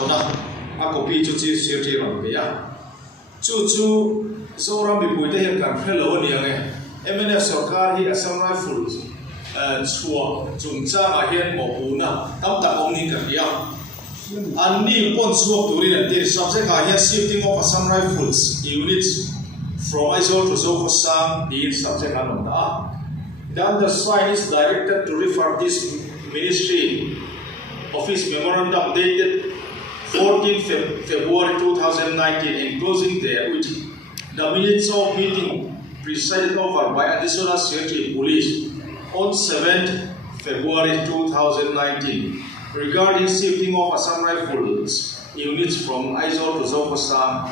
a copy chu chi secretary ram be ya chu zoram bi puite he kan hello ni ange MNF sarkar hi Assam Rifles chua chungcha ma hian mo puna tam tak om ni kan ya anni pon chuak turin an subject a hian shifting of Assam Rifles units from Aizawl to Zokhosang in subject an da. Then the sign is directed to refer this ministry office memorandum dated 14 February 2019 enclosing there with the minutes of meeting presided over by Additional Secretary Police on 7th February 2019 regarding shifting of Assam Rifles units from Aizawl to Zokhosang.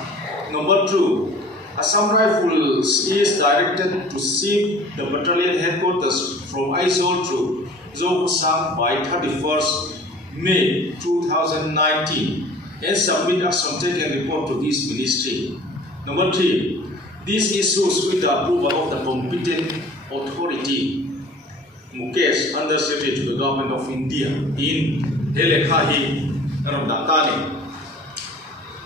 Number 2. Assam Rifles is directed to shift the battalion headquarters from Aizawl to Zokhosang by 31st May 2019 and submit a taken report to this ministry. Number 3. These issues with the approval of the competent authority. Mukesh, Under Secretary to the Government of India in Helekhahi, Ramdatani.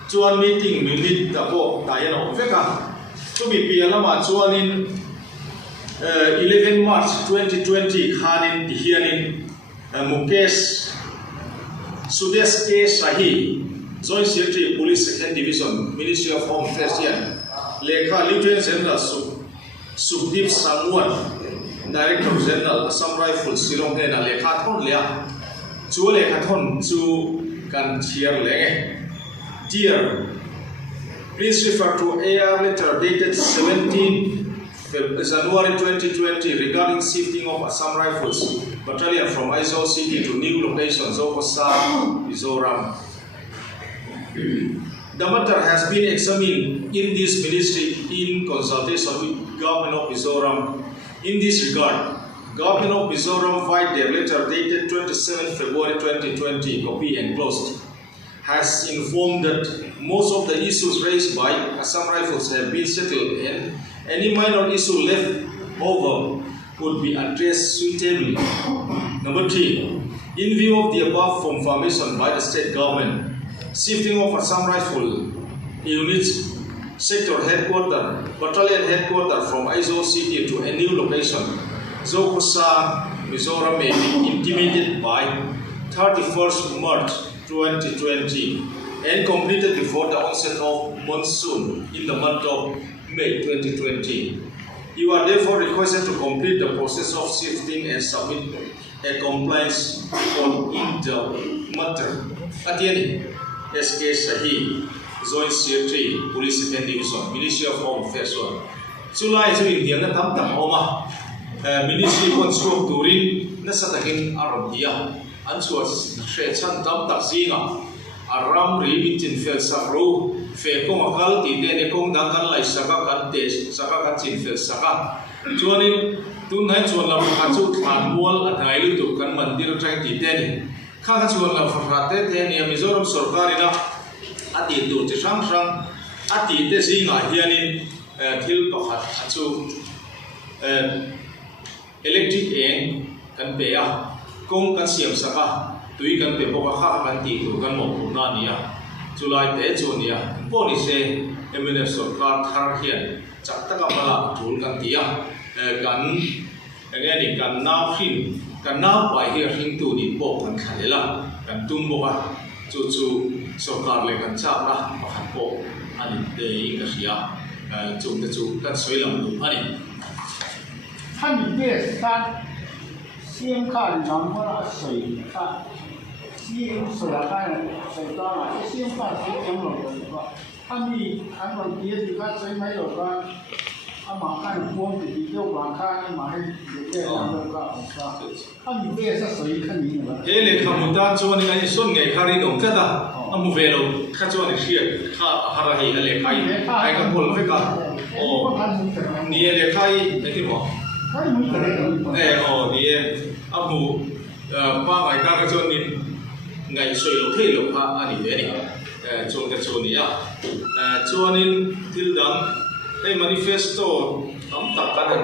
Chuan meeting minute tako tayan of veka to be pialama chuanin 11 March 2020 khanin hianin Mukesh Sudesh K Shahi Joint Secretary Police 2nd Division Ministry of Home Affairs Lekha Lieutenant General Subdeep Sangwan Director General Assam Rifles Silong Hena Lekha thon lia chu lekha thon chu kan chiar le. Dear, please refer to AR letter dated 17 January 2020 regarding shifting of Assam Rifles battalion from Aizawl City to new location Zokhosang, Mizoram. The matter has been examined in this ministry in consultation with Government of Mizoram. In this regard, Government of Mizoram via their letter dated 27 February 2020, copy enclosed, has informed that most of the issues raised by Assam Rifles have been settled and any minor issue left over would be addressed suitably. Number 3. In view of the above confirmation by the state government, shifting of Assam Rifle units, sector headquarters, battalion headquarters from Aizawl City to a new location, Zokhosang, Mizoram may be implemented by 31st March 2020 and completed before the onset of monsoon in the month of May 2020. You are therefore requested to complete the process of shifting and submit a compliance report in the matter. Atiani, SK Shahi, Joint Secretary, Police 2nd Division, Ministry of Home Affairs. July to India na tam Oma, Ministry of Consumer Turin, Nasatakin Arabia. Ansuas Shechan Tam Taxina, Aram Ribitin Fel Sakro, Fekong Akal, Tine Kong Dangan like Saka Kantes, Saka Katin Fel Saka. Joining 2 nights one of Katsu Klan Wall at Nailu to Kanmandir Trank Titani. Kakatuan of Frate, Tania Mizoram Sorkarina, Ati to Tishangsang, Ati Desina Hianin, Tilpahat Atsu Electric Eng, Kanpea. Kung kan siam saka tui kan pe boka kha kan ti tu kan mo puna nia July te chunia poni se MNF sarkar thar hian chak taka mala thul kan tia kan engeni kan na phin kan na pai hi hing tu ni po kan khalela kan tum boka chu sarkar le kan cha na pakhat po ani te ka sia chu te chu kan soilam tu ani han ye san 先看南方的水看，先水看水缸啊，先看水养老的一个，他们别的看水没有看，他马看光的就马看马上也这样的个，他们这是水看你了。你看不到做你看顺眼看你懂得的，那么为了看做你是看哈拉黑的来看，还看过了这个，哦，你也来看那个么？ 哎哦，你阿母把外家个做你艺术路推路哈，阿你这里做个做你啊，做你听人，哎 manifesto， 咁特别。